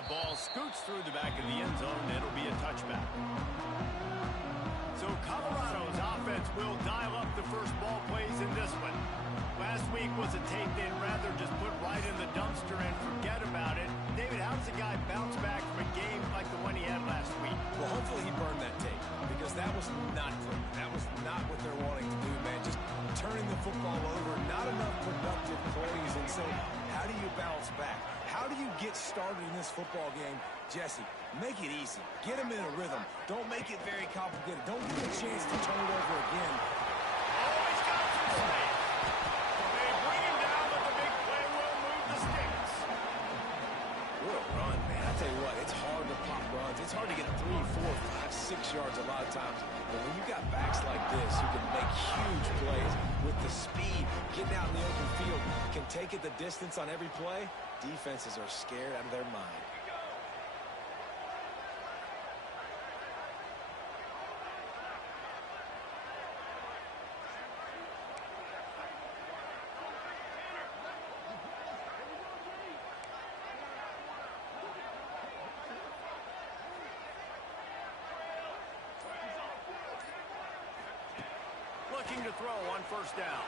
That ball scoots through the back of the end zone. It'll be a touchback. So Colorado's offense will dial up the first ball plays in this one. Last week was a tape they'd rather just put right in the dumpster and forget about it. David, how's the guy bounce back from a game like the one he had last week? Well, hopefully he burned that tape, because that was not pretty. That was not what they're wanting to do, man. Just turning the football over, not enough productive plays. And so how do you bounce back? How do you get started in this football game? Jesse, make it easy. Get him in a rhythm. Don't make it very complicated. Don't give him a chance to turn it over again. Oh, he's got some space. They bring him down, but the big play will move the sticks. What a run, man. I tell you what, it's hard to pop runs. It's hard to get 3, 4, 5, 6 yards a lot of times. But when you got backs like this who can make huge plays with the speed, getting out in the open field, can take it the distance on every play, defenses are scared out of their mind. Looking to throw on first down.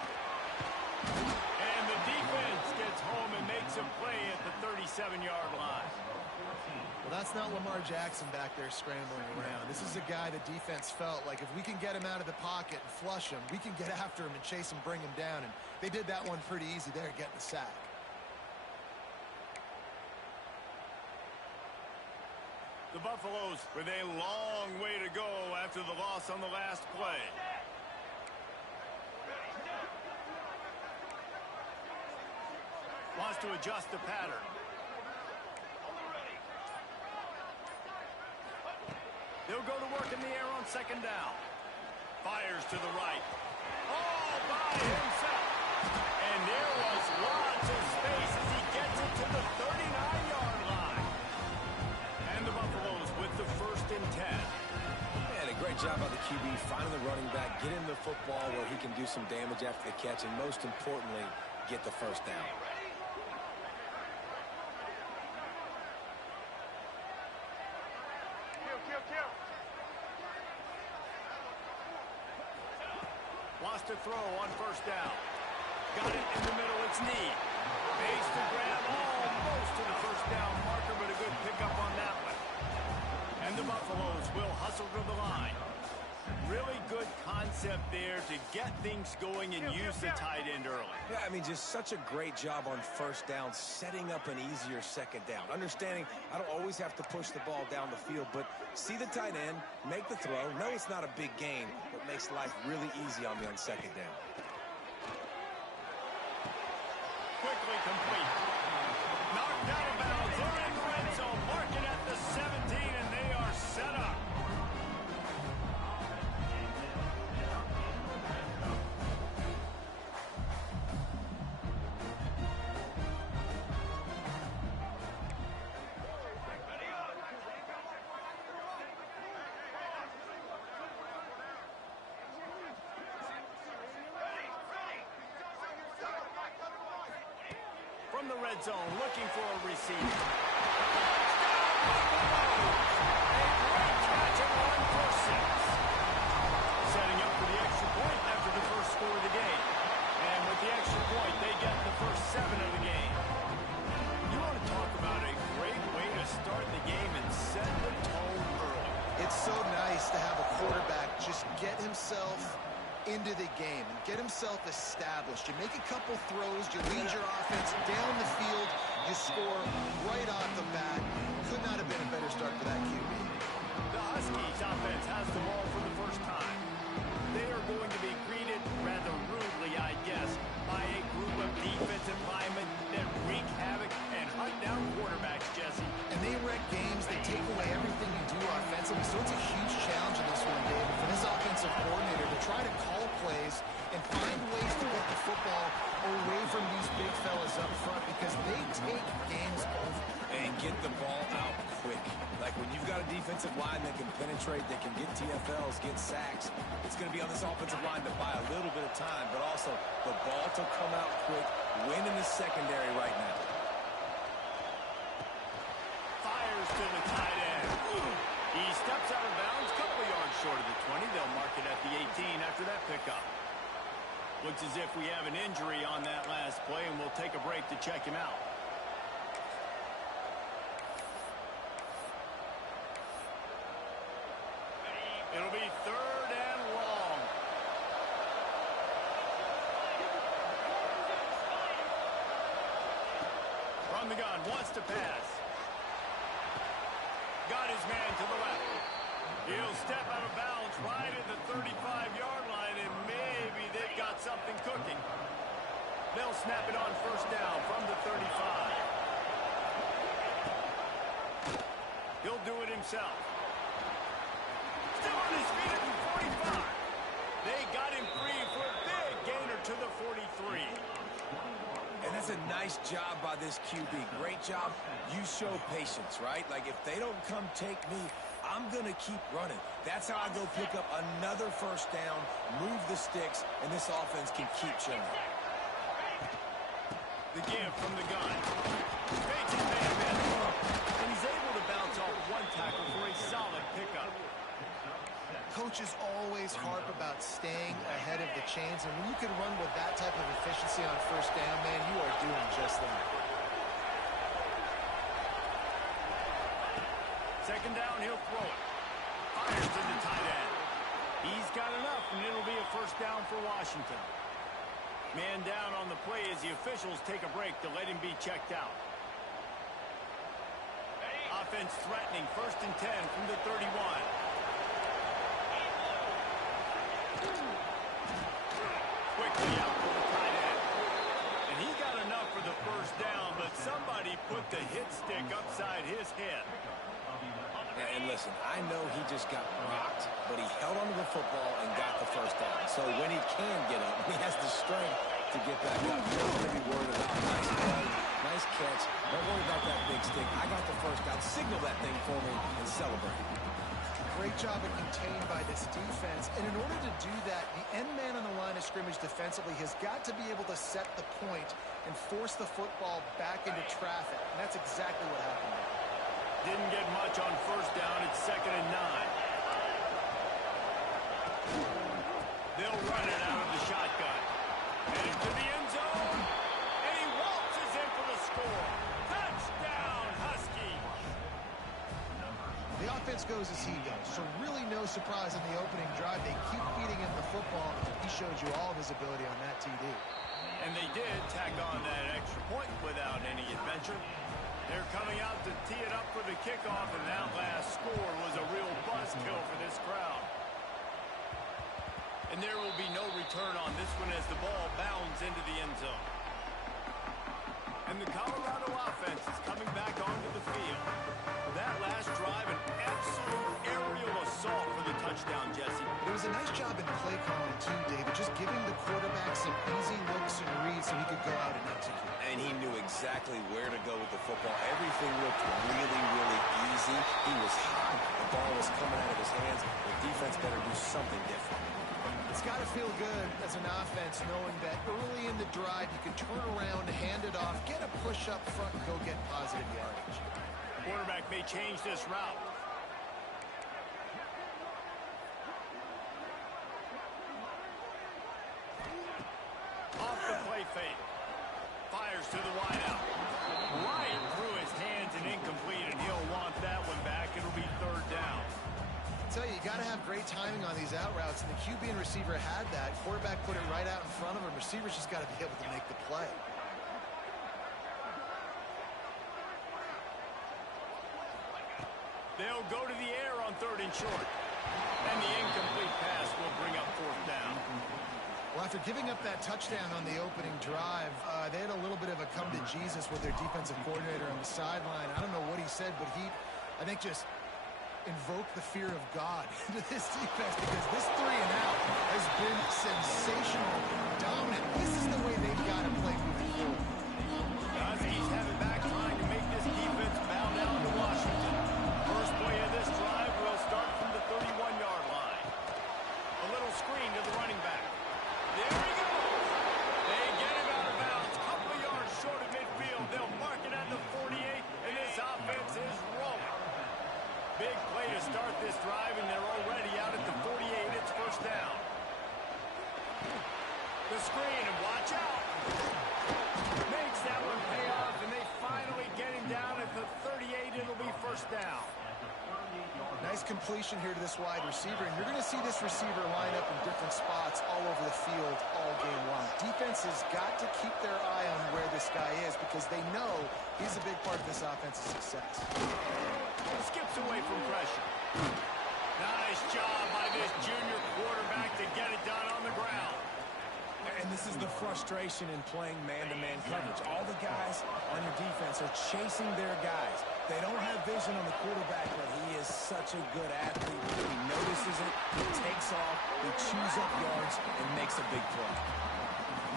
And the defense gets home and makes a play at the 37-yard line. Well, that's not Lamar Jackson back there scrambling around. This is a guy the defense felt like if we can get him out of the pocket and flush him, we can get after him and chase him, bring him down. And they did that one pretty easy there, getting the sack. The Buffaloes with a long way to go after the loss on the last play. Wants to adjust the pattern. He'll go to work in the air on second down. Fires to the right. All by himself. And there was lots of space as he gets it to the 39-yard line. And the Buffaloes with the 1st and 10. Man, a great job by the QB finding the running back, get him the football where he can do some damage after the catch, and most importantly, get the first down. Wants to throw on first down. Got it in the middle, it's Need. Base to grab almost to the first down marker, but a good pickup on that one. And the Buffaloes will hustle to the line. Really good concept there to get things going and use the tight end early. Yeah, I mean, just such a great job on first down, setting up an easier second down. Understanding I don't always have to push the ball down the field, but see the tight end, make the throw. No, it's not a big gain, but makes life really easy on me on second down. Quickly complete. Knocked out of bounds. They're in the red zone. Mark it at the 17, and they are set up. From the red zone, looking for a receiver. A great catch at 1 for 6. Setting up for the extra point after the first score of the game. And with the extra point, they get the first 7 of the game. You want to talk about a great way to start the game and set the tone early. It's so nice to have a quarterback just get himself into the game and get himself established. You make a couple throws, you lead your offense down the field, you score right off the bat. Could not have been a better start for that QB. The Huskies offense has the ball for the first time. They are going to be greeted rather rudely, I guess, by a group of defensive linemen that wreak havoc and hunt down quarterbacks, Jesse. And they wreck games, they take away everything you do offensively, so it's a huge challenge in this one, David, for this offensive coordinator to try to call plays and find ways to get the football away from these big fellas up front, because they take games over. And get the ball out quick. Like when you've got a defensive line that can penetrate, that can get TFLs, get sacks, it's going to be on this offensive line to buy a little bit of time, but also the ball to come out quick, win in the secondary right now. Fires to the tight end. He steps out of bounds, a couple of yards short of the 20. They'll mark it at the 18 after that pickup. Looks as if we have an injury on that last play, and we'll take a break to check him out. It'll be 3rd and long. From the gun, wants to pass. Got his man to the left. He'll step out of bounds right at the 35-yard line, and maybe they've got something cooking. They'll snap it on 1st down from the 35. He'll do it himself. Still on his feet at the 45. They got him free for a big gainer to the 43. And that's a nice job by this QB. Great job. You show patience, right? Like, if they don't come take me, I'm going to keep running. That's how I go pick up another 1st down, move the sticks, and this offense can keep churning. The give from the gun. Fakes his man miss. And he's able to bounce off one tackle for a solid pickup. Coaches always harp about staying ahead of the chains, and when you can run with that type of efficiency on 1st down, man, you are doing just that. 2nd down, he'll throw it. Fires to the tight end. He's got enough, and it'll be a 1st down for Washington. Man down on the play as the officials take a break to let him be checked out. Offense threatening, 1st and 10 from the 31. Quickly out for the tight end. And he got enough for the 1st down, but somebody put the hit stick upside his head. And listen, I know he just got rocked, but he held onto the football and got the 1st down. So when he can get up, he has the strength to get back up. Don't really be worried about nice play, nice catch. Don't worry about that big stick. I got the 1st down. Signal that thing for me and celebrate. Great job of contained by this defense. And in order to do that, the end man on the line of scrimmage defensively has got to be able to set the point and force the football back into traffic. And that's exactly what happened. Didn't get much on 1st down. It's 2nd and 9. They'll run it out of the shotgun. And into the end zone. And he waltzes in for the score. Touchdown, Huskies. The offense goes as he goes, so really no surprise in the opening drive. They keep feeding him the football. He showed you all of his ability on that TD. And they did tack on that extra point without any adventure. They're coming out to tee it up for the kickoff, and that last score was a real buzzkill for this crowd. And there will be no return on this one as the ball bounds into the end zone. And the Colorado offense is coming back onto the field. That last drive, an absolute aerial assault for the touchdown, Jesse. It was a nice job in play calling, too, David, just giving the quarterback some easy looks and reads so he could go out and execute. And he knew exactly where to go with the football. Everything looked really, really easy. He was hot. The ball was coming out of his hands. The defense better do something different. It's got to feel good as an offense knowing that early in the drive you can turn around, hand it off, get a push up front, and go get positive yardage. Quarterback may change this route. Off the play fake. Fires to the wideout. Right through his hands and incomplete, and he'll want that one back. It'll be 3rd down. I tell you, you got to have great timing on these out routes, and the QB and receiver had that. Quarterback put it right out in front of him. Receivers just got to be able to make the play. They'll go to the air on 3rd and short. And the incomplete pass will bring up 4th down. Well, after giving up that touchdown on the opening drive, they had a little bit of a come to Jesus with their defensive coordinator on the sideline. I don't know what he said, but he, I think, just invoked the fear of God into this defense because this 3 and out has been sensational, dominant. This is the way they've got to play moving forward. The Huskies have it back, trying to make this defense bow down to Washington. First play of this drive will start from the 31-yard line. A little screen to the running back. There he goes. They get him out of bounds. Couple of yards short of midfield. They'll mark it at the 48, and this offense is rolling. completion here to this wide receiver, and you're going to see this receiver line up in different spots all over the field all game long. Defense has got to keep their eye on where this guy is because they know he's a big part of this offense's success. Skips away from pressure. Nice job by this junior quarterback to get it done on the ground. And this is the frustration in playing man-to-man coverage. All the guys on your defense are chasing their guys. They don't have vision on the quarterback, but he is such a good athlete. He notices it, he takes off, he chews up yards, and makes a big play.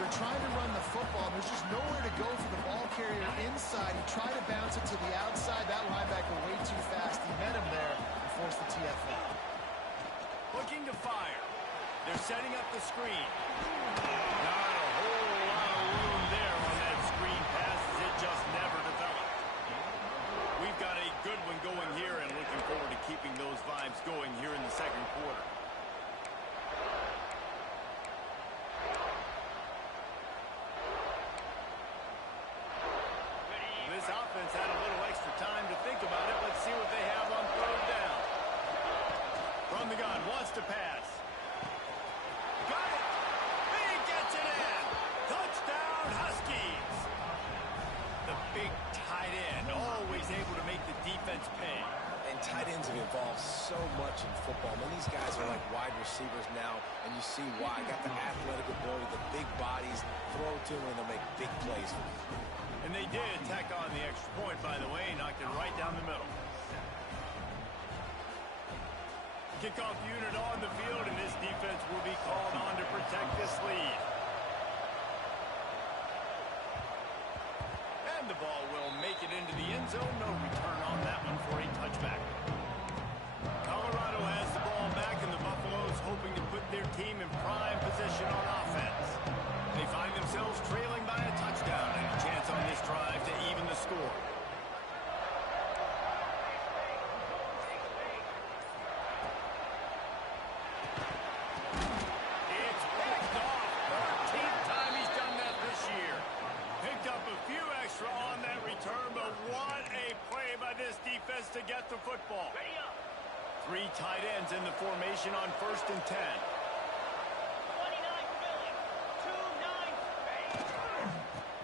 They're trying to run the football. There's just nowhere to go for the ball carrier inside. He tried to bounce it to the outside. That linebacker way too fast. He met him there and forced the TFL. Looking to fire. They're setting up the screen. Not a whole lot of room there on that screen pass as it just never developed. We've got a good one going here and looking forward to keeping those vibes going here in the second quarter. This offense had a little extra time to think about it. Let's see what they have on third down. From the gun, wants to pass. Got it! He gets it in! Touchdown, Huskies! The big tight end, always able to make the defense pay. And tight ends have evolved so much in football. I mean, these guys are like wide receivers now, and you see why. Got the athletic ability, the big bodies, throw it to them, and they'll make big plays for you. And they did tack on the extra point, by the way, knocked it right down the middle. Kickoff unit on the field, and this defense will be called on to protect this lead. And the ball will make it into the end zone. No return on that one for a touchback. Colorado has the ball back, and the Buffaloes hoping to put their team in prime position on offense. They find themselves trailing by a touchdown and a chance on this drive to even the score. It's picked off. 13th time he's done that this year. Picked up a few extra on that return, but what a play by this defense to get the football. Three tight ends in the formation on 1st and 10.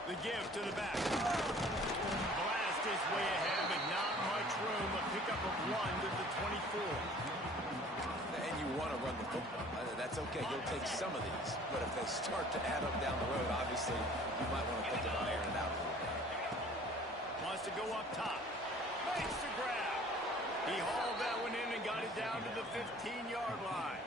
The give to the back. Blast his way ahead, but not much room. A pickup of 1 to the 24. And you want to run the football. That's okay. You'll take some of these. But if they start to add up down the road, obviously, you might want to think about airing it out a little bit. Wants to go up top. Makes the grab. He hauled that one in and got it down to the 15-yard line.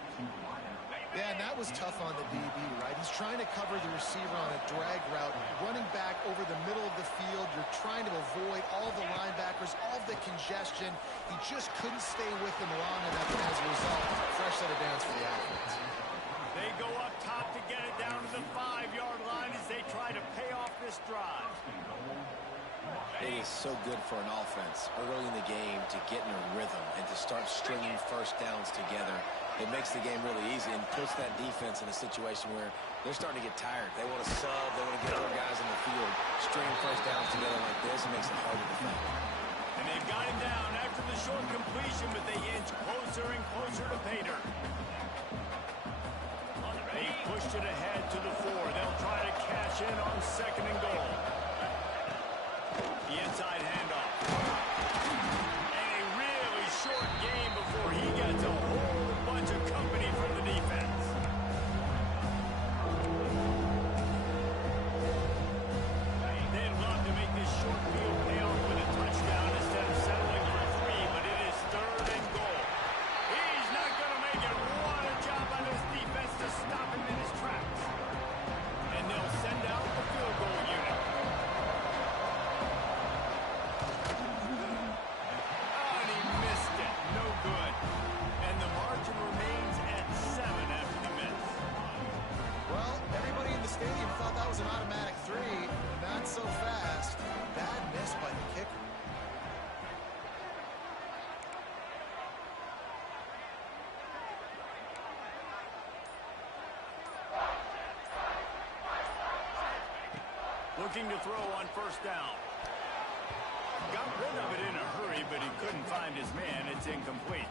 Yeah, and that was tough on the DB, right? He's trying to cover the receiver on a drag route, running back over the middle of the field. You're trying to avoid all the linebackers, all the congestion. He just couldn't stay with them long enough, and as a result, fresh set of downs for the offense. They go up top to get it down to the 5-yard line as they try to pay off this drive. It is so good for an offense early in the game to get in a rhythm and to start stringing first downs together. It makes the game really easy and puts that defense in a situation where they're starting to get tired. They want to sub. They want to get other guys in the field. String first downs together like this, it makes it hard to defend. And they've got him down after the short completion, but they inch closer and closer to pay dirt. They pushed it ahead to the 4. They'll try to cash in on 2nd and goal. The inside handoff. And a really short game before he gets a whole bunch of company from the defense. They'd love to make this short field pay off with a touchdown instead of settling for 3, but it is 3rd and goal. He's not going to make it. What a job by this defense to stop him in his tracks. And they'll send out the field goal unit. Stadium thought that was an automatic 3. Not so fast. Bad miss by the kicker. Looking to throw on 1st down. Got rid of it in a hurry, but he couldn't find his man. It's incomplete.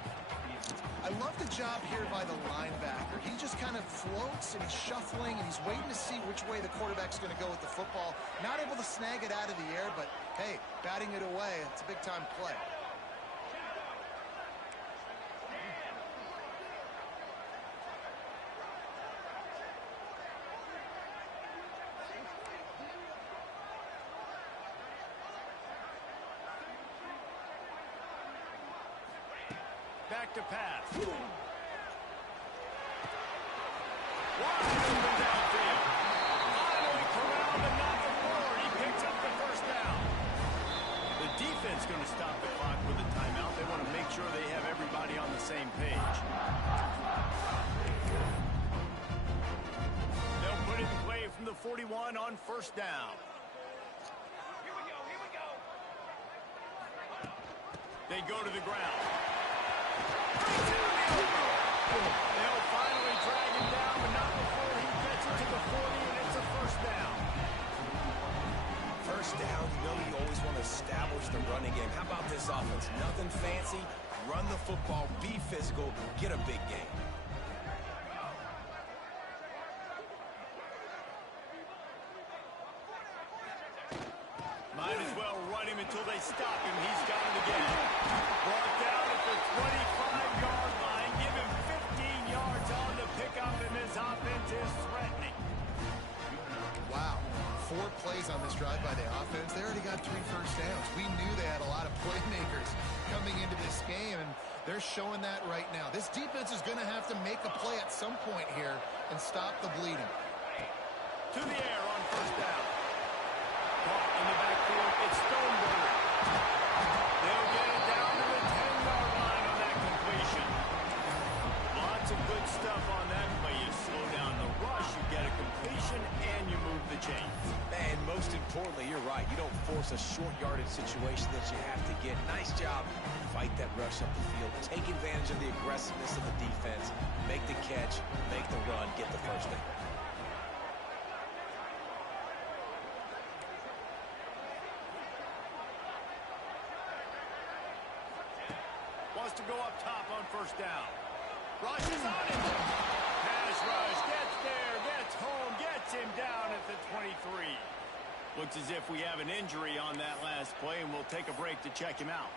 I love the job here by the linebacker. He just kind of floats and he's shuffling and he's waiting to see which way the quarterback's going to go with the football. Not able to snag it out of the air, but hey, batting it away, it's a big-time play. Back to pass. Wide open downfield. Finally corralled and not before. He picks up the first down. The defense going to stop the clock with a timeout. They want to make sure they have everybody on the same page. They'll put it in play from the 41 on first down. Here we go. They go to the ground. They'll finally drag him down, but not before he gets it to the 40, and it's a first down. First down, you know you always want to establish the running game. How about this offense? Nothing fancy. Run the football, be physical, get a big game. Might as well run him until they stop him. He's got it again. Brought down at the 25-yard line. Give him 15 yards on the pickup, and this offense is threatening. Wow. 4 plays on this drive by the offense. They already got 3 first downs. We knew they had a lot of playmakers coming into this game, and they're showing that right now. This defense is going to have to make a play at some point here and stop the bleeding. To the air on first down. Caught in the backfield. It's Stoneberg. They'll get it down to the 10-yard line on that completion. Lots of good stuff on that play. You slow down the rush, you get a completion, and you move the chains. And most importantly, you're right. You don't force a short yardage situation that you have to get. Nice job. Fight that rush up the field. Take advantage of the aggressiveness of the defense. Make the catch, make the run, get the first down. Wants to go up top on first down. Rushes on it. Pass rush. Gets there. Gets home. Gets him down at the 23. Looks as if we have an injury on that last play, and we'll take a break to check him out.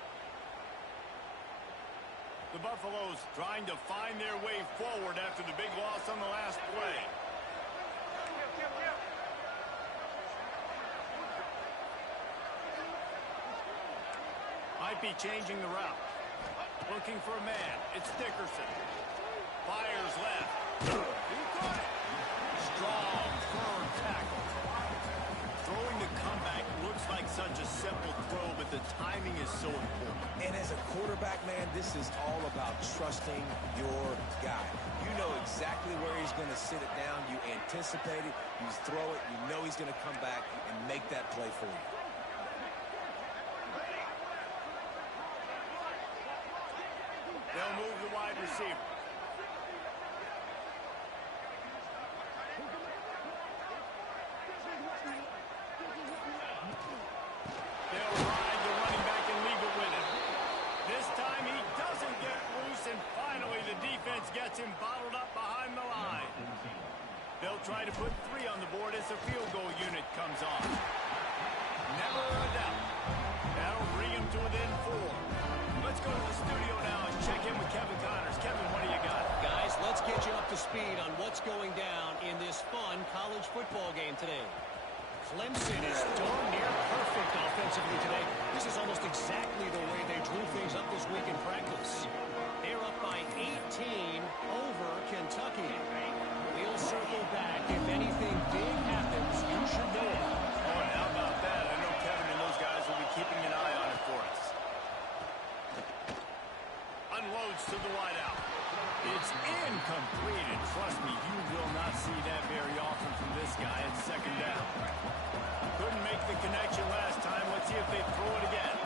The Buffaloes trying to find their way forward after the big loss on the last play. Might be changing the route. Looking for a man. It's Dickerson. Fires left. He caught it. Strong, firm tackle. Throwing the comeback looks like such a simple throw, but the timing is so important. And as a quarterback, man, this is all about trusting your guy. You know exactly where he's going to sit it down. You anticipate it. You throw it. You know he's going to come back and make that play for you. They'll move the wide receiver. They'll ride the running back and leave it with him. This time he doesn't get loose, and finally the defense gets him bottled up behind the line. They'll try to put 3 on the board as the field goal unit comes on. Never a doubt. That'll bring him to within 4. Let's go to the studio now and check in with Kevin Connors. Kevin, what do you got? Guys, let's get you up to speed on what's going down in this fun college football game today. Clemson is darn near perfect offensively today. This is almost exactly the way they drew things up this week in practice. They're up by 18 over Kentucky. We'll circle back. If anything big happens, you should know it. Oh, and how about that? I know Kevin and those guys will be keeping an eye on it for us. Unloads to the wideout. It's incomplete, and trust me, you will not see that very often from this guy at second down. Couldn't make the connection last time. Let's see if they throw it again.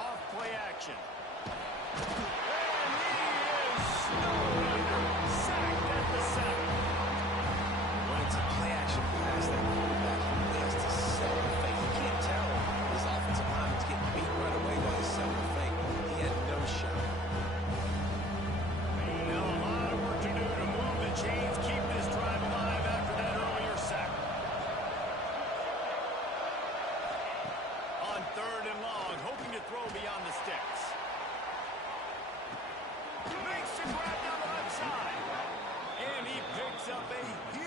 Off play action. And he is snowed under. up a huge...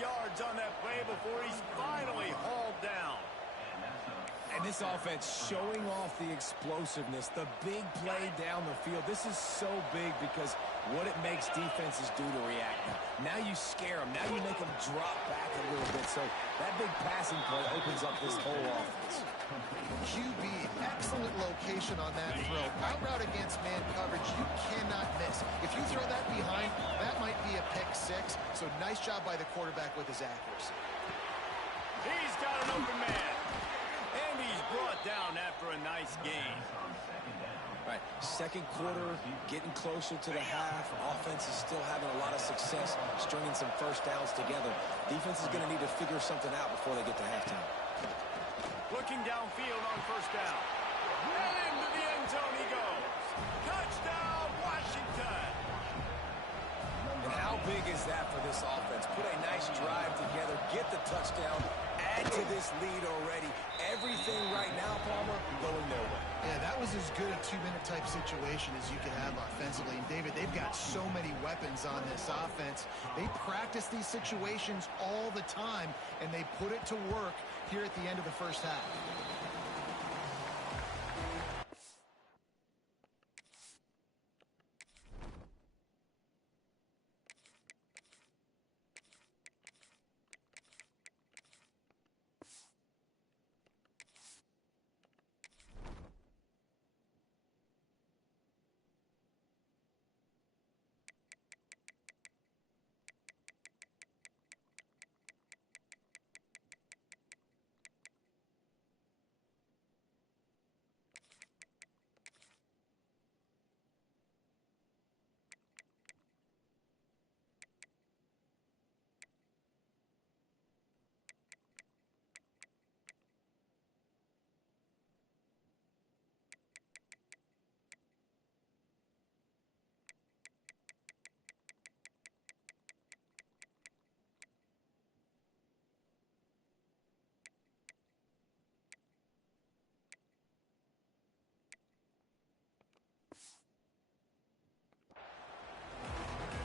yards on that play before he's finally hauled down. And this offense showing off the explosiveness, the big play down the field. This is so big because what it makes defenses do to react. Now you scare them. Now you make them drop back a little bit. So that big passing play opens up this whole offense. QB, excellent location on that throw. Out route against man coverage, you cannot miss. If you throw that behind, that might be a pick six. So nice job by the quarterback with his accuracy. He's got an open man. And he's brought down after a nice gain. Right, second quarter, getting closer to the half. Offense is still having a lot of success stringing some first downs together. Defense is going to need to figure something out before they get to halftime. Looking downfield on first down. And into the end zone he goes. Touchdown, Washington. And how big is that for this offense? Put a nice drive together, get the touchdown, add to this lead already. Everything right now, Palmer, going their way. Yeah, that was as good a two-minute type situation as you could have offensively. And, David, they've got so many weapons on this offense. They practice these situations all the time, and they put it to work here at the end of the first half.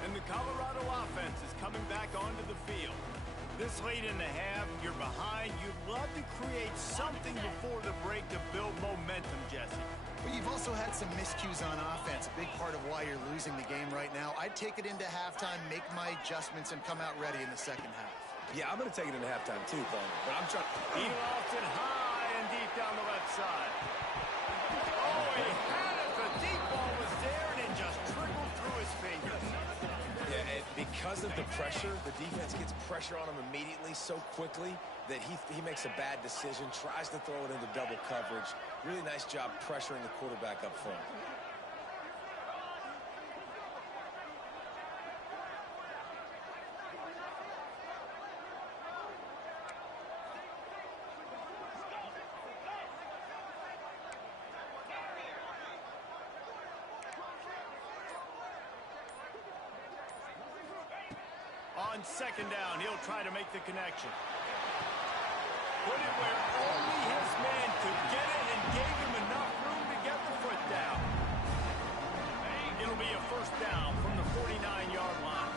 And the Colorado offense is coming back onto the field. This late in the half, you're behind. You'd love to create something before the break to build momentum, Jesse. But you've also had some miscues on offense, a big part of why you're losing the game right now. I'd take it into halftime, make my adjustments, and come out ready in the second half. Yeah, I'm going to take it into halftime too, Paul. But I'm trying. He lost it high and deep down the left side. Oh, he had it. The deep ball was there, and it just trickled through his fingers. Yeah, and because of the pressure, the defense gets pressure on him immediately so quickly that he makes a bad decision, tries to throw it into double coverage. Really nice job pressuring the quarterback up front. On second down, he'll try to make the connection. Put it where only his man could get it and gave him enough room to get the foot down. It'll be a first down from the 49-yard line.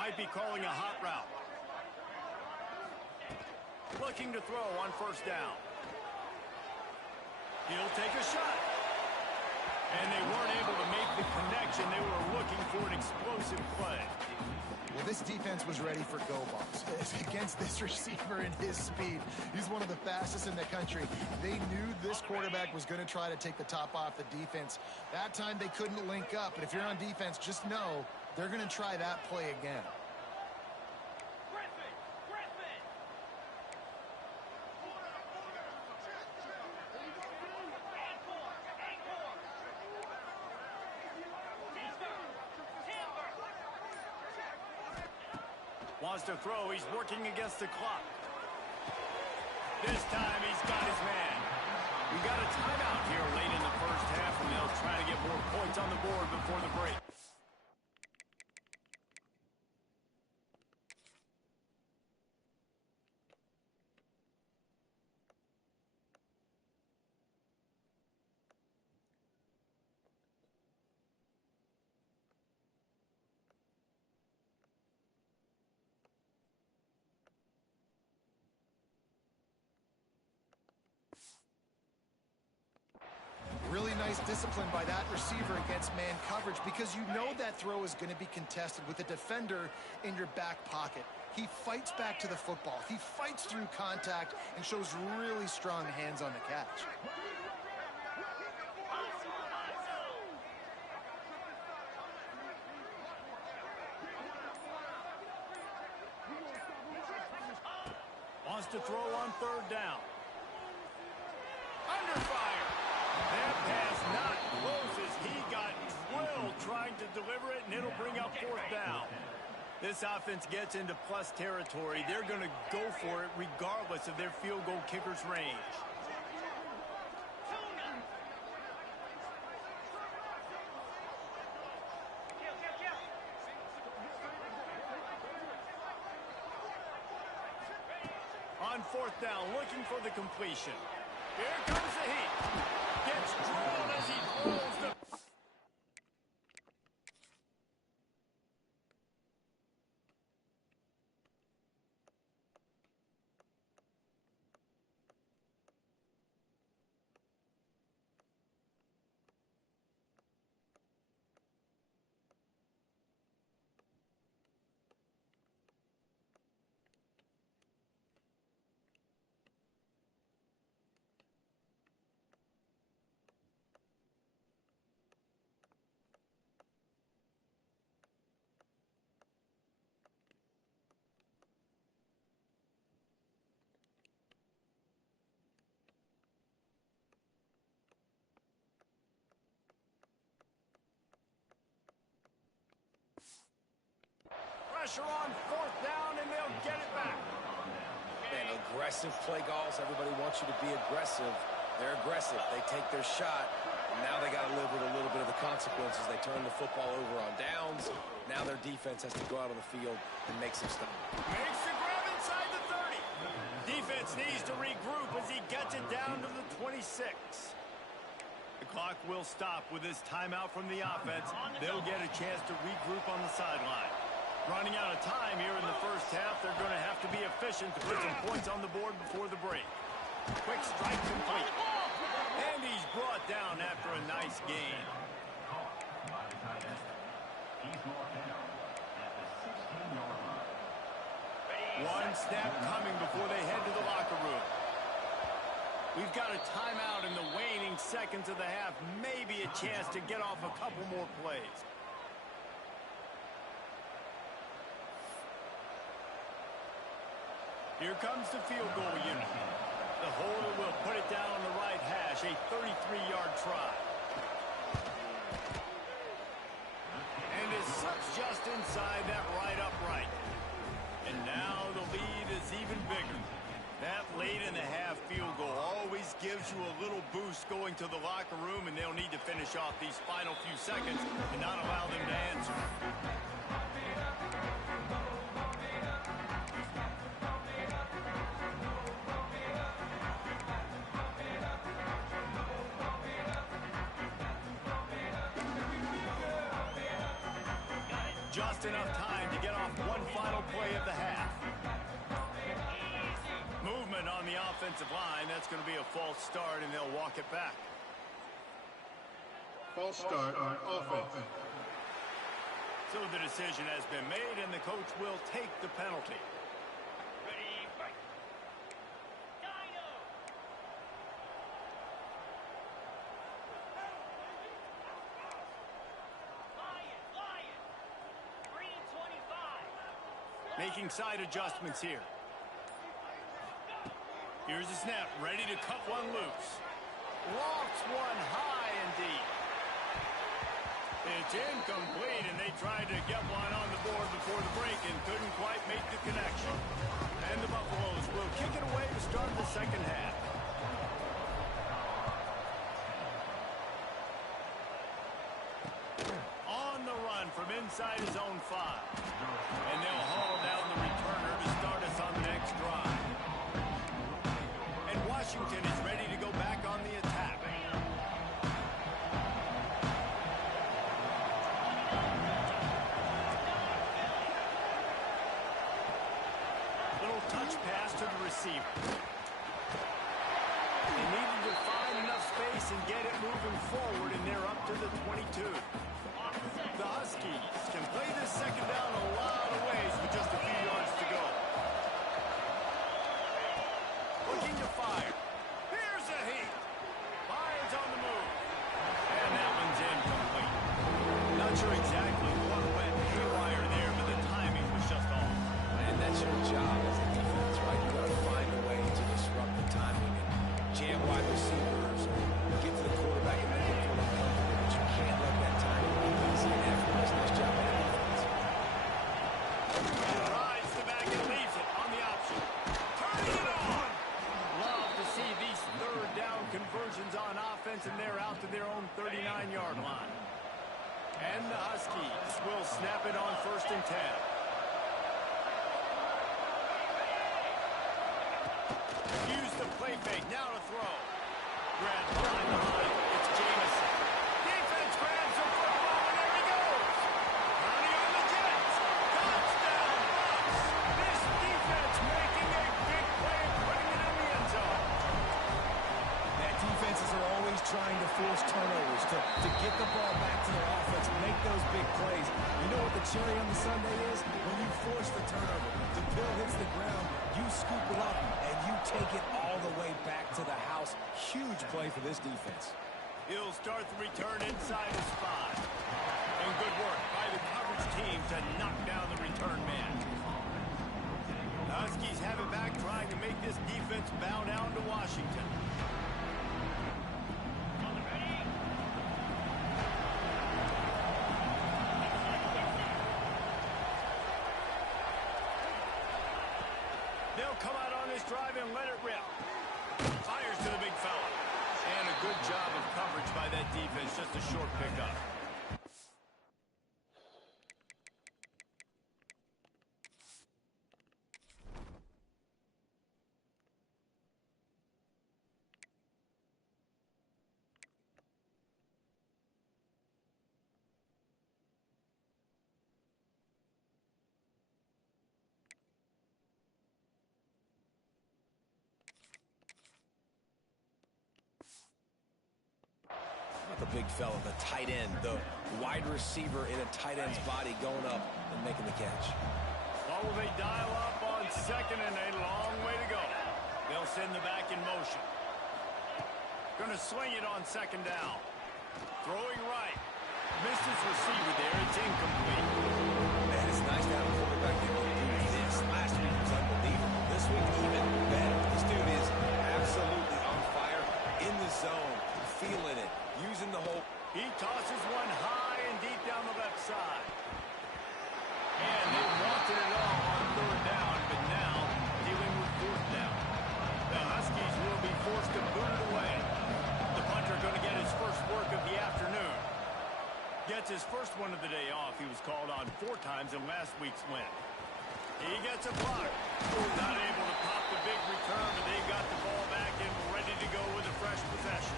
Might be calling a hot route. Looking to throw on first down. He'll take a shot. And they weren't able to make the connection. They were looking for an explosive play. Well, this defense was ready for go balls. Against this receiver and his speed, he's one of the fastest in the country. They knew this quarterback was going to try to take the top off the defense. That time they couldn't link up. But if you're on defense, just know they're going to try that play again. Wants to throw. He's working against the clock. This time he's got his man. We got a timeout here late in the first half, and they'll try to get more points on the board before the break. Really nice discipline by that receiver against man coverage, because you know that throw is going to be contested with a defender in your back pocket. He fights back to the football. He fights through contact and shows really strong hands on the catch. Wants to throw on third down. Under fire. That pass not close as he got drilled trying to deliver it, and it'll bring up fourth down. This offense gets into plus territory. They're going to go for it regardless of their field goal kicker's range. On fourth down, looking for the completion. Here comes the heat. Gets drilled as he throws the... Pressure on fourth down, and they'll get it back. Man, aggressive play calls. Everybody wants you to be aggressive. They're aggressive. They take their shot, and now they got to live with a little bit of the consequences. They turn the football over on downs. Now their defense has to go out on the field and make some stuff. Makes the grab inside the 30. Defense needs to regroup as he gets it down to the 26. The clock will stop with this timeout from the offense. They'll get a chance to regroup on the sideline. Running out of time here in the first half, they're going to have to be efficient to put some points on the board before the break. Quick strike complete. And he's brought down after a nice gain. One snap coming before they head to the locker room. We've got a timeout in the waning seconds of the half. Maybe a chance to get off a couple more plays. Here comes the field goal unit. The holder will put it down on the right hash, a 33-yard try. And it slips just inside that right upright. And now the lead is even bigger. That late in the half field goal always gives you a little boost going to the locker room, and they'll need to finish off these final few seconds and not allow them to answer. Just enough time to get off one final play of the half. Movement on the offensive line. That's going to be a false start, and they'll walk it back. False start on offense. So the decision has been made, and the coach will take the penalty. Ready, fight. Dino! Lion! Green 25. Making side adjustments here. Here's a snap, ready to cut one loose. Lofts one high and deep. It's incomplete, and they tried to get one on the board before the break and couldn't quite make the connection. And the Buffaloes will kick it away to start the second half. On the run from inside his own 5. And they'll haul down the returner to start us on the next drive. And Washington is ready to go back on the attack. Little touch pass to the receiver. They needed to find enough space and get it moving forward, and they're up to the 22. The Huskies can play this second down a lot of ways with just a few yards to go. Looking to fire. Here's a heat. Fires on the move. And that one's incomplete. Not sure exactly what went haywire there, but the timing was just off. And that's your job as a defense, right? You got to find a way to disrupt the timing and jam wide receivers or get to the quarterback and make it feel uncomfortable. But you can't let that timing be easy and effortless. Nice job by the defense. Rides the back and leaves it on the option. Turning it on. Love to see these third down conversions on offense, and they're out to their own 39-yard line. And the Huskies will snap it on 1st and 10. Use the play fake, now to throw. Grab behind the line, it's Jamison. Defense grabs the football, and there he goes. Running on the Jets. Touchdown, Bucks. This defense making a big play and putting it in the end zone. That defenses are always trying to force turnovers, to get the ball back to their offense and make those big plays. You know what the cherry on the sundae is? When you force the turnover, the pill hits the ground, you scoop it up, and you take it all the way back to the house. Huge play for this defense. He'll start the return inside his 5. And good work by the coverage team to knock down the return man. The Huskies have it back, trying to make this defense bow down to Washington. They'll come out on this drive and let it rip. Fires to the big fella. And a good job of coverage by that defense. Just a short pickup. The big fella, the tight end, the wide receiver in a tight end's body going up and making the catch. What will they dial up on 2nd and a long way to go? They'll send the back in motion. Going to swing it on 2nd down. Throwing right. Missed his receiver there. It's incomplete. Man, it's nice to have a quarterback that can do this. Last week was unbelievable. This week even better. This dude is absolutely on fire, in the zone, feeling it. Using the whole... He tosses one high and deep down the left side. And they wanted it all on 3rd down, but now dealing with 4th down. The Huskies will be forced to boot it away. The punter going to get his first work of the afternoon. Gets his first one of the day off. He was called on 4 times in last week's win. He gets a block. Not able to pop the big return, but they got the ball back and ready to go with a fresh possession.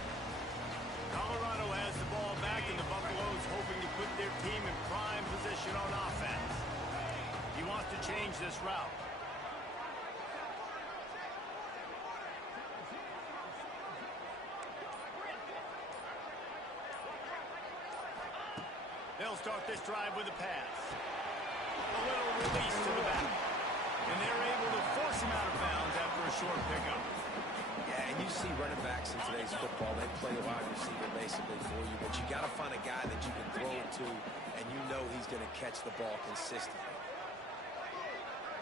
Colorado has the ball back, and the Buffaloes hoping to put their team in prime position on offense. He wants to change this route. They'll start this drive with a pass. A little release to the back. And they're able to force him out of bounds after a short pickup. Yeah, and you see running backs in today's football, they play a wide receiver basically for you, but you got to find a guy that you can throw it to, and you know he's going to catch the ball consistently.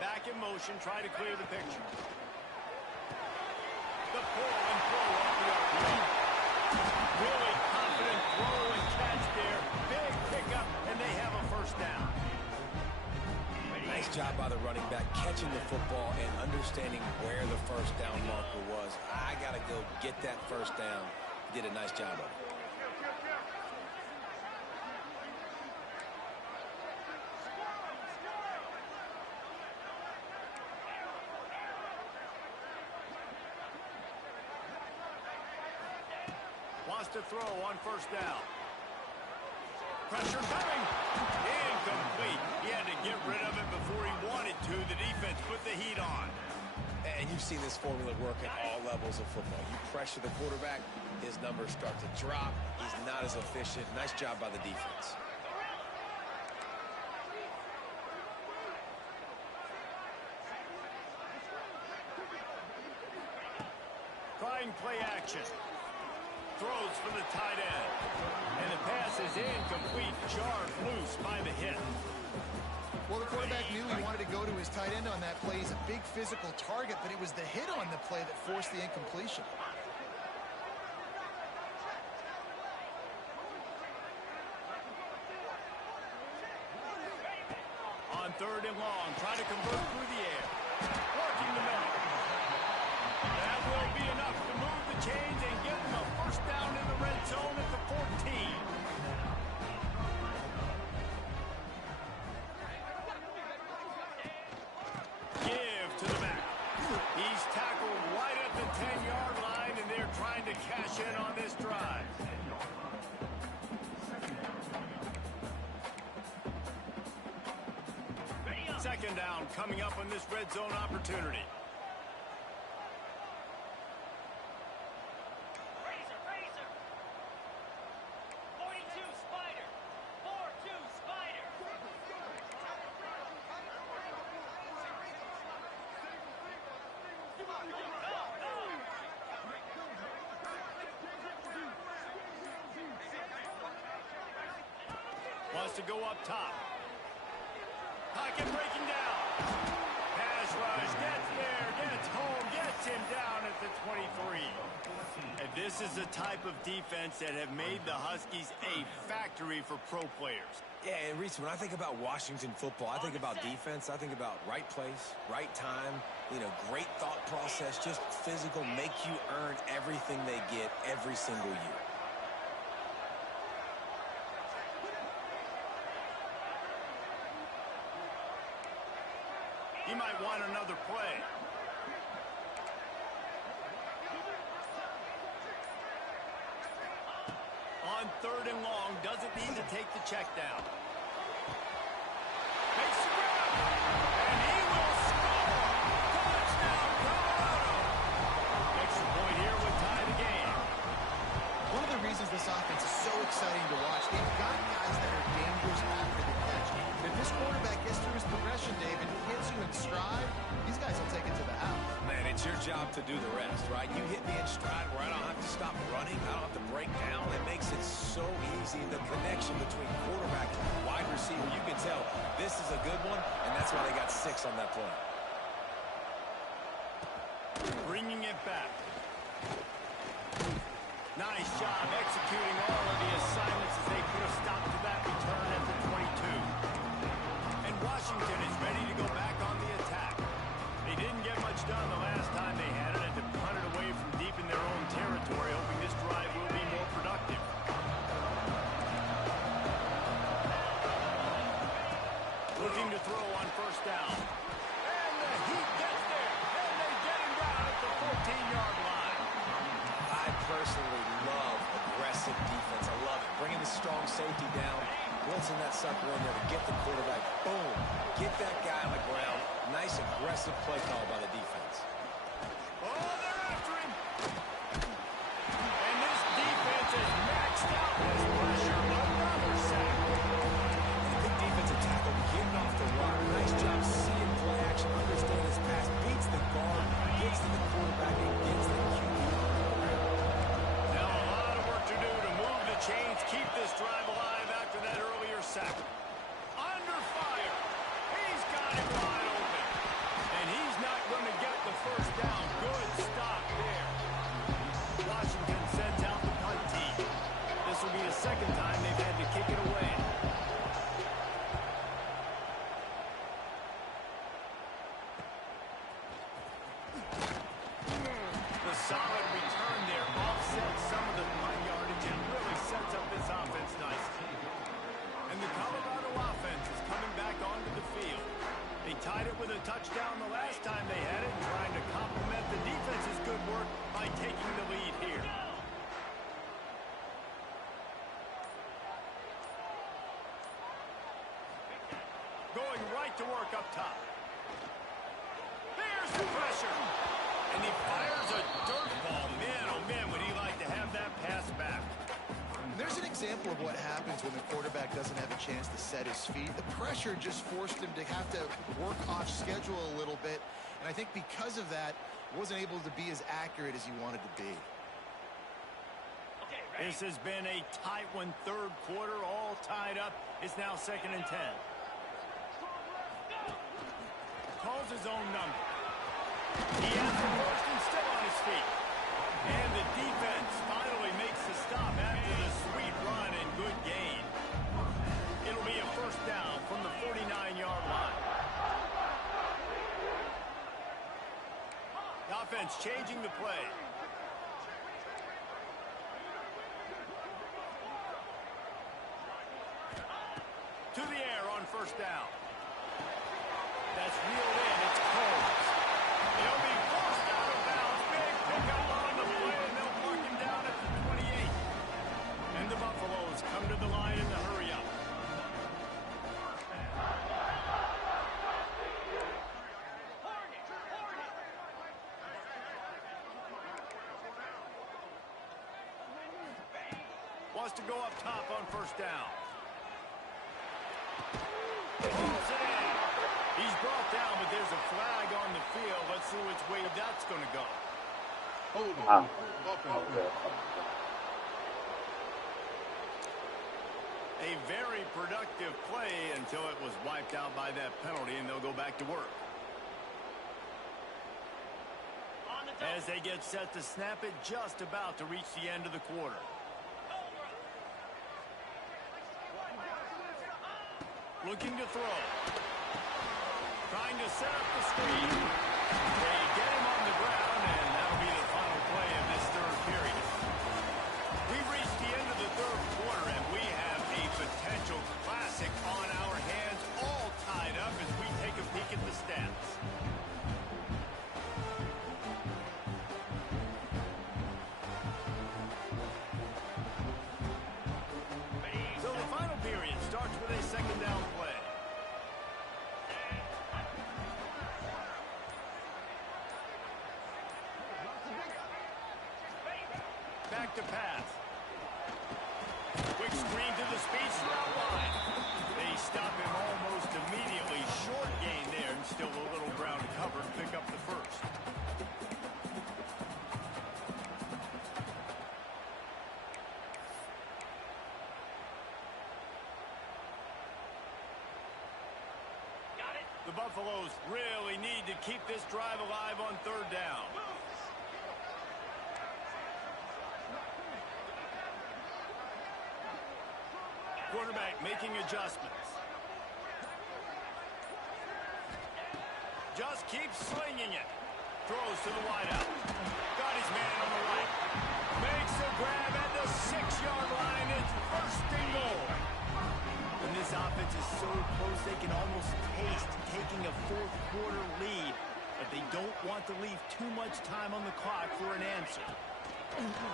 Back in motion, try to clear the picture. The pull and throw off the RPO. Really confident throw and catch there. Big job by the running back, catching the football and understanding where the first down marker was. I got to go get that first down. He did a nice job of it. Wants to throw on first down. Pressure coming. Incomplete. He had to get rid of it before he wanted to. The defense put the heat on. And you've seen this formula work at all levels of football. You pressure the quarterback, his numbers start to drop. He's not as efficient. Nice job by the defense. Trying play action. Throws for the tight end. And the pass is incomplete. Jarred loose by the hit. Well, the quarterback knew he wanted to go to his tight end on that play. He's a big physical target, but it was the hit on the play that forced the incompletion. On third and long, trying to convert through the air. Working the middle. That will be enough to move the chains and give them a first down in the red zone at the 14. Give to the back. He's tackled right at the 10-yard line, and they're trying to cash in on this drive. Second down coming up on this red zone opportunity. Razor. 42 Spider. 4-2 Spider. Wants to go up top. Pocket breaking down. Pass rush, gets there, gets home, gets him down at the 23. And this is the type of defense that have made the Huskies a factory for pro players. Yeah, and Reese, when I think about Washington football, I think about defense. I think about right place, right time, great thought process, just physical, make you earn everything they get every single year. He might want another play. On third and long, doesn't need to take the check down. Makes the grab, and he will score. Touchdown, Colorado. Extra point here would tie the game. One of the reasons this offense is so exciting to watch, they've got guys that are dangerous after the catch. If this quarterback gets through his progression, David, hits you in stride, these guys will take it to the house. Man, it's your job to do the rest, right? You hit me in stride where I don't have to stop running. I don't have to break down. It makes it so easy. The connection between quarterback and wide receiver, you can tell this is a good one, and that's why they got 6 on that play. Bringing it back. Nice job executing all of the assignments as they put a stop to that return at the 22. And Washington is ready to go back on the attack. They didn't get much done the last time they had it, and to punt it away from deep in their own territory, hoping this drive will be more productive. Looking to throw on first down. And the heat gets there, and they get him down at the 14-yard line. I personally love aggressive defense. I love it. Bringing the strong safety down, blitzing that sucker in there to get the quarterback. Boom. Get that guy on the ground. Nice aggressive play call by the defense. Oh, they're after him. And this defense is maxed out this pressure. Another sack. Good defensive tackle getting off the rock. Nice job seeing play action, understand his pass, beats the guard, gets to the quarterback, and gets the QB. Now a lot of work to do to move the chains, keep this drive alive after that earlier sack. Under fire. He's got it wide open. And he's not going to get the first down. Good stop there. Washington sends out the punt team. This will be the second time they've had to kick it away. tied it with a touchdown the last time they had it, trying to complement the defense's good work by taking the lead here. Going right to work up top. There's the pressure. And he fires a dirt ball. Man, oh man, would he like to have that pass back. There's an example of what happens when the quarterback doesn't have a chance to set his feet. The pressure just forced him to have to work off schedule a little bit. And I think because of that, wasn't able to be as accurate as he wanted to be. This has been a tight one, third quarter, all tied up. It's now 2nd and 10. Calls his own number. He has the first and still on his feet. And the defense finally makes the stop after the sweet run and good gain. It'll be a first down from the 49-yard line. The offense changing the play. To the air on first down. That's reeled in. It's Coles. He'll be forced out of bounds. Big pickup on the play, and they'll mark him down at the 28. And the Buffaloes come to the line in the hurry-up. Wants to go up top on first down. Pulls it in. He's brought down, but there's a flag on the field. Let's see which way that's going to go. Holding. Offense. A very productive play until it was wiped out by that penalty, and they'll go back to work. As they get set to snap it, just about to reach the end of the quarter. Looking to throw. Trying to set up the screen. They get him on the ground, and that'll be the final play of this third period. We've reached the end of the third quarter, and we have a potential classic on our hands, all tied up as we take a peek at the stats. So the final period starts with a second down play. Back to pass. Quick screen to the speed route line. They stop him almost immediately. Short gain there, and still a little ground covered. Pick up the first. The Buffaloes really need to keep this drive alive on third down. Quarterback making adjustments. Just keeps slinging it. Throws to the wideout. Got his man on the right. Makes a grab at the 6-yard line. It's first and goal. And this offense is so close they can almost taste taking a fourth quarter lead. But they don't want to leave too much time on the clock for an answer.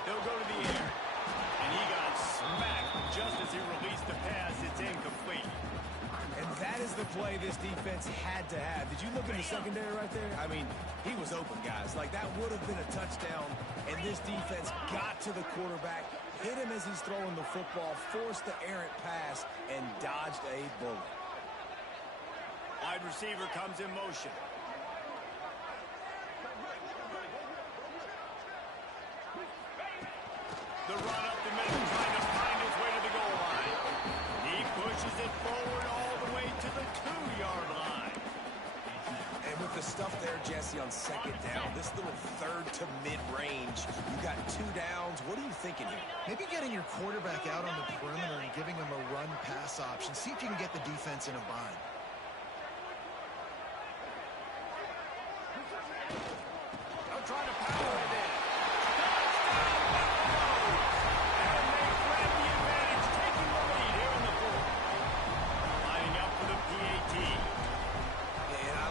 They'll go to the air. And he got smacked just as he released the pass. It's incomplete. And that is the play this defense had to have. Did you look in the secondary right there? I mean, he was open, guys. Like, that would have been a touchdown. And this defense got to the quarterback, hit him as he's throwing the football, forced the errant pass, and dodged a bullet. Wide receiver comes in motion. The run up the middle, trying to find his way to the goal line. He pushes it forward all the way to the 2-yard line. And with the stuff there, Jesse, on second down, this little third to mid-range, you got 2 downs. What are you thinking here? Maybe getting your quarterback out on the perimeter and giving him a run-pass option. See if you can get the defense in a bind. They'll try to power it in. And they grab the advantage, taking the lead here in the fourth. Lining up for the PAT. And I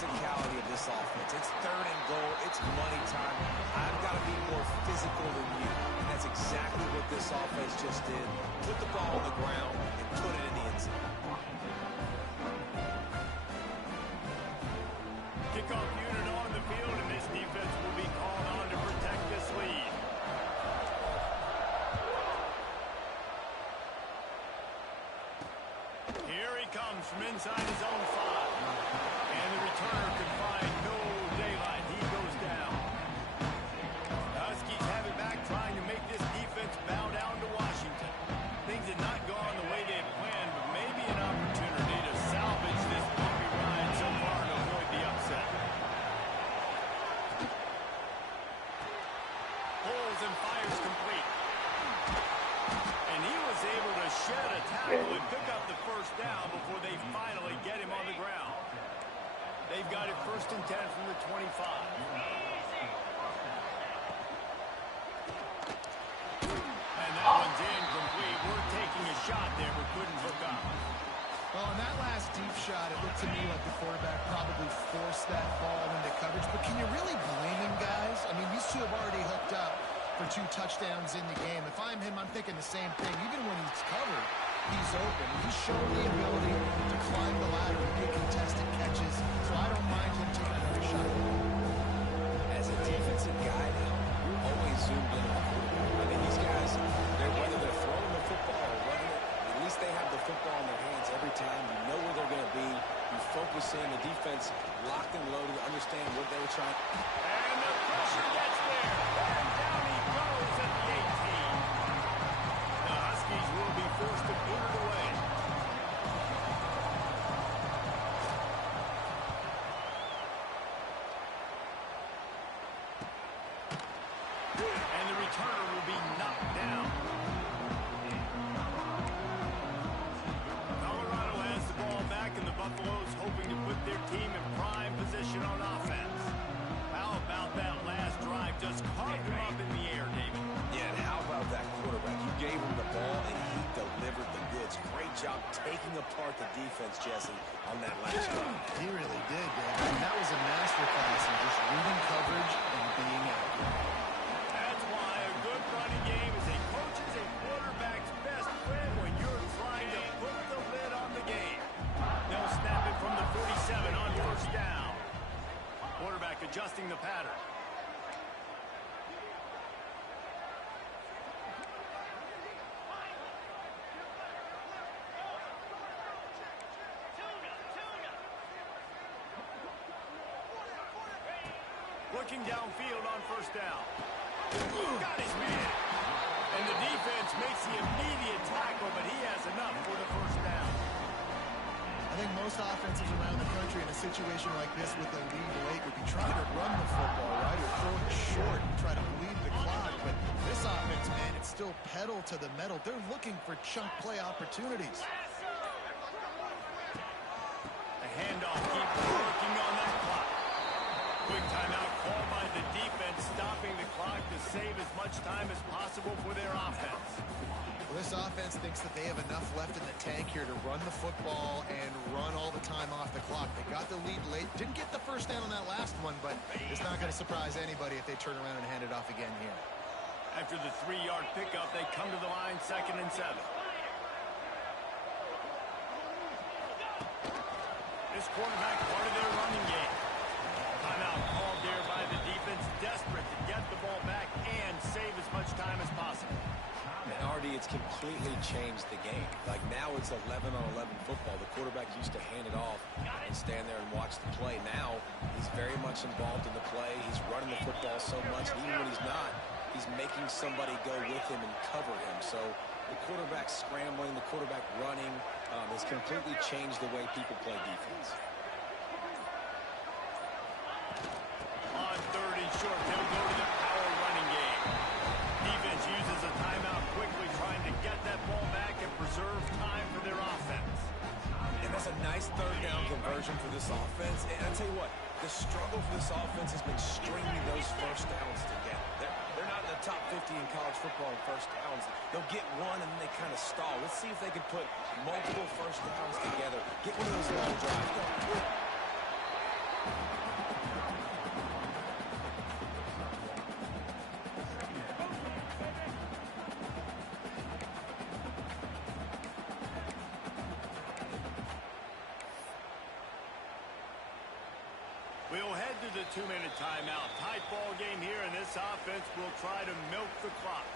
physicality of this offense. It's third and goal. It's money time. I've got to be more physical than you. And that's exactly what this offense just did. Put the ball on the ground and put it in the end zone. Kickoff unit on the field, and this defense will be called on to protect this lead. Here he comes from inside his own 5. And the returner can find no daylight. He goes down. The Huskies have it back, trying to make this defense bow down to Washington. Things had not gone the way they had planned, but maybe an opportunity to salvage this bumpy ride so far to avoid the upset. Pulls and fires complete. And he was able to shed a tackle and pick up the first down before they finally get him on the ground. They've got it 1st and 10 from the 25. And that one's incomplete. We're taking a shot there, but couldn't hook up. Well, on that last deep shot, it looked to me like the quarterback probably forced that ball into coverage. But can you really blame him, guys? I mean, these two have already hooked up for 2 touchdowns in the game. If I'm him, I'm thinking the same thing. Even when he's covered, he's open. He's shown the ability to climb the ladder and make contested catches. So I don't mind him taking another shot. As a defensive guy now, you're always zoomed in on the quarterback. I mean, these guys, whether they're throwing the football or running it, at least they have the football in their hands every time. You know where they're going to be. You focus in. The defense locked and loaded, understand what they were trying. And the pressure gets there. And down he goes at the 18. The Huskies will be forced to put it away. And the returner will be knocked down. Colorado has the ball back, and the Buffaloes hoping to put their team in prime position on offense. How about that last drive? Just carved him up in the air, David. Yeah, and how about that quarterback? You gave him the ball, and he delivered the goods. Great job taking apart the defense, Jesse, on that last drive. He really did, David. And that was a masterclass in just reading coverage and being accurate. That's why a good running game is a coach's and quarterback's best friend when you're trying to put the lid on the game. They'll snap it from the 47 on 1st down. Quarterback adjusting the pattern. Looking downfield on 1st down. Got his man. And the defense makes the immediate tackle, but he has enough for the 1st down. I think most offenses around the country in a situation like this with a lead late would be trying to run the football, right, or throw it short and try to bleed the clock. But this offense, man, it's still pedal to the metal. They're looking for chunk play opportunities. The handoff keeps working on that clock. Quick timeout called by the defense, stopping the clock to save as much time as possible for their offense. Well, this offense thinks that they have enough left in the tank here to run the football and run all the time off the clock. They got the lead late. Didn't get the 1st down on that last one, but it's not going to surprise anybody if they turn around and hand it off again here. After the 3-yard pickup, they come to the line 2nd and 7. This quarterback part of their running game. Timeout called there by the defense, desperate to get the ball back and save as much time as possible. And Artie, it's completely changed the game. Like now it's 11-on-11 football. The quarterback used to hand it off and stand there and watch the play. Now he's very much involved in the play. He's running the football so much, and even when he's not, he's making somebody go with him and cover him. So the quarterback scrambling, the quarterback running has completely changed the way people play defense. On 3rd and short, they'll go to the power running game. Defense uses a timeout quickly, trying to get that ball back and preserve time for their offense. And that's a nice 3rd down conversion for this offense. And I tell you what, the struggle for this offense has been stringing those 1st downs together. They're not in the top 50 in college football in 1st downs. They'll get one and then they kind of stall. Let's see if they can put multiple 1st downs together. Get one of those long drives going. We'll head to the 2-minute timeout. Tight ball game here, and this offense will try to milk the clock.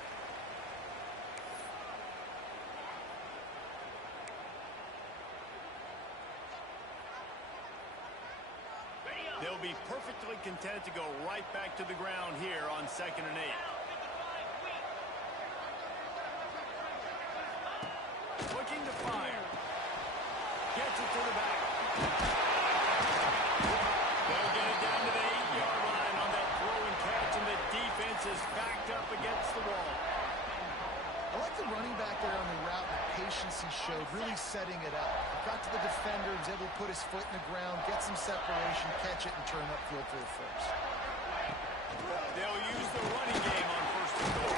They'll be perfectly content to go right back to the ground here on 2nd and 8. Looking to fire. Gets it to the back. They'll get it down to the 8-yard line on that throw and catch, and the defense is backed up against the wall. I like the running back there on the route, the patience he showed, really setting it up. Got to the defender, was able to put his foot in the ground, get some separation, catch it, and turn upfield for the first. They'll use the running game on 1st and goal.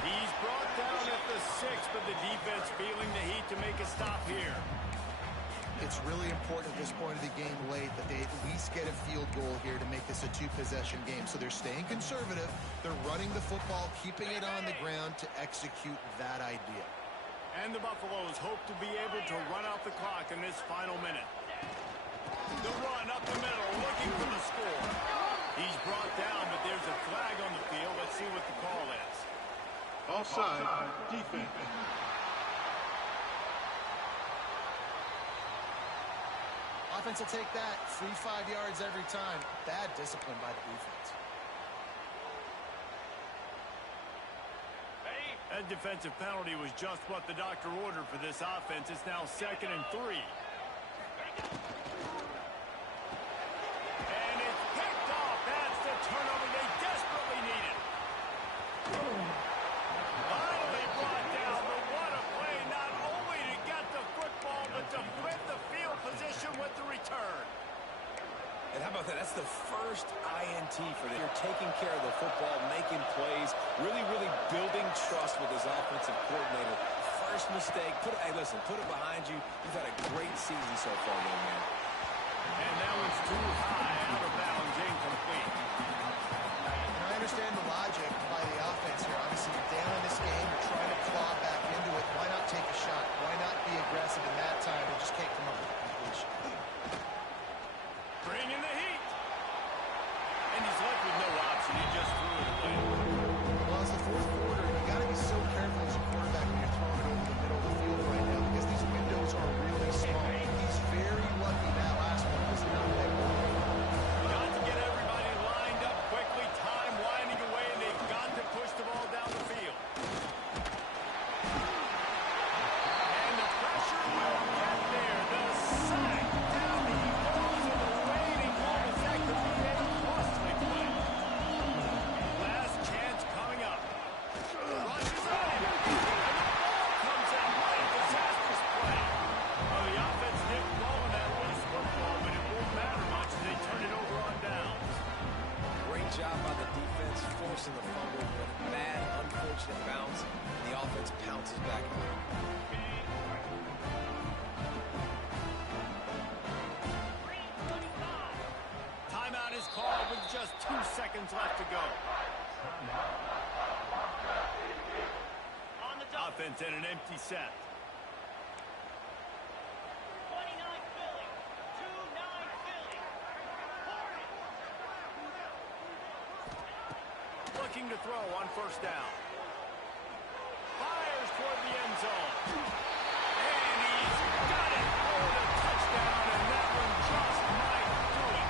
He's brought down at the 6, but the defense feeling the heat to make a stop here. It's really important at this point of the game late that they at least get a field goal here to make this a 2-possession game. So they're staying conservative. They're running the football, keeping it on the ground to execute that idea. And the Buffaloes hope to be able to run out the clock in this final minute. The run up the middle, looking for the score. He's brought down, but there's a flag on the field. Let's see what the call is. Offside, defense. Offense will take that. Free 5 yards every time. Bad discipline by the defense. That defensive penalty was just what the doctor ordered for this offense. It's now 2nd and 3. And it's picked off. That's the turnover they desperately needed. Finally brought down, but what a play. Not only to get the football, but to flip the field position with the return. And how about that? That's the first INT for them. You're taking care of the football, making plays, really building trust with his offensive coordinator. First mistake. Hey, listen, put it behind you. You've had a great season so far, young man. And that one's too high, out of bounds, incomplete. And I understand the logic by the offense here. Obviously, you're down in this game. You're trying to claw back into it. Why not take a shot? Why not be aggressive in that time? They just can't come up with a completion. Bring in the heat. And he's left with no option. He just threw it away. Well, it's the 4th quarter, and you got to be so careful as a quarterback when you're throwing it over the middle of the field right now because these windows are really small. He's very lucky that last one was not that one. Got to get everybody lined up quickly. Time winding away, and they've got to push the ball down the field. And the pressure will get there. The sack. Down he goes, and the waiting moments that could be a costly play. Last chance coming up. Rushes on him. And the ball comes out. What a disastrous play. Well, the offense didn't ball in that loose football, but it won't matter much as they turn it over on downs. Great job by the defense, forcing the fumble, but a bad, unfortunate bounce, and the offense pounces back on it. Timeout is called with just 2 seconds left to go. On the double. Offense in an empty set. 29 Philly. 2-9 Philly. Looking to throw on 1st down. Fires toward the end zone. And he's got it for the touchdown, and that one just might do it.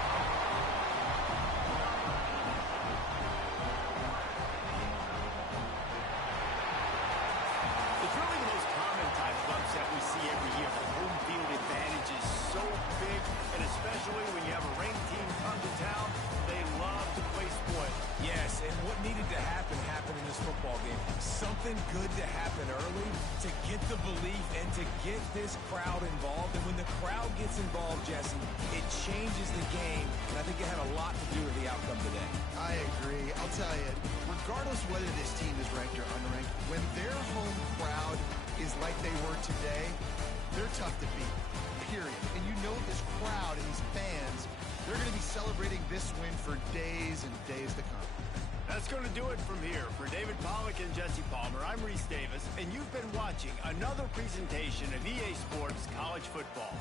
It's really the most common type of upset we see every year. The home field advantage is so big, and especially when you have a ranked team come to town, they love to play spoil. Yes, and what needed to happen happened in this football game. Something good to happen early to get the belief and to get this crowd involved. And when the crowd gets involved, Jesse, it changes the game. And I think it had a lot to do with the outcome today. I agree. I'll tell you, regardless whether this team is ranked or unranked, when their home crowd is like they were today, they're tough to beat, period. And you know this crowd and these fans, they're going to be celebrating this win for days and days to come. That's going to do it from here. For David Pollack and Jesse Palmer, I'm Reese Davis, and you've been watching another presentation of EA Sports College Football.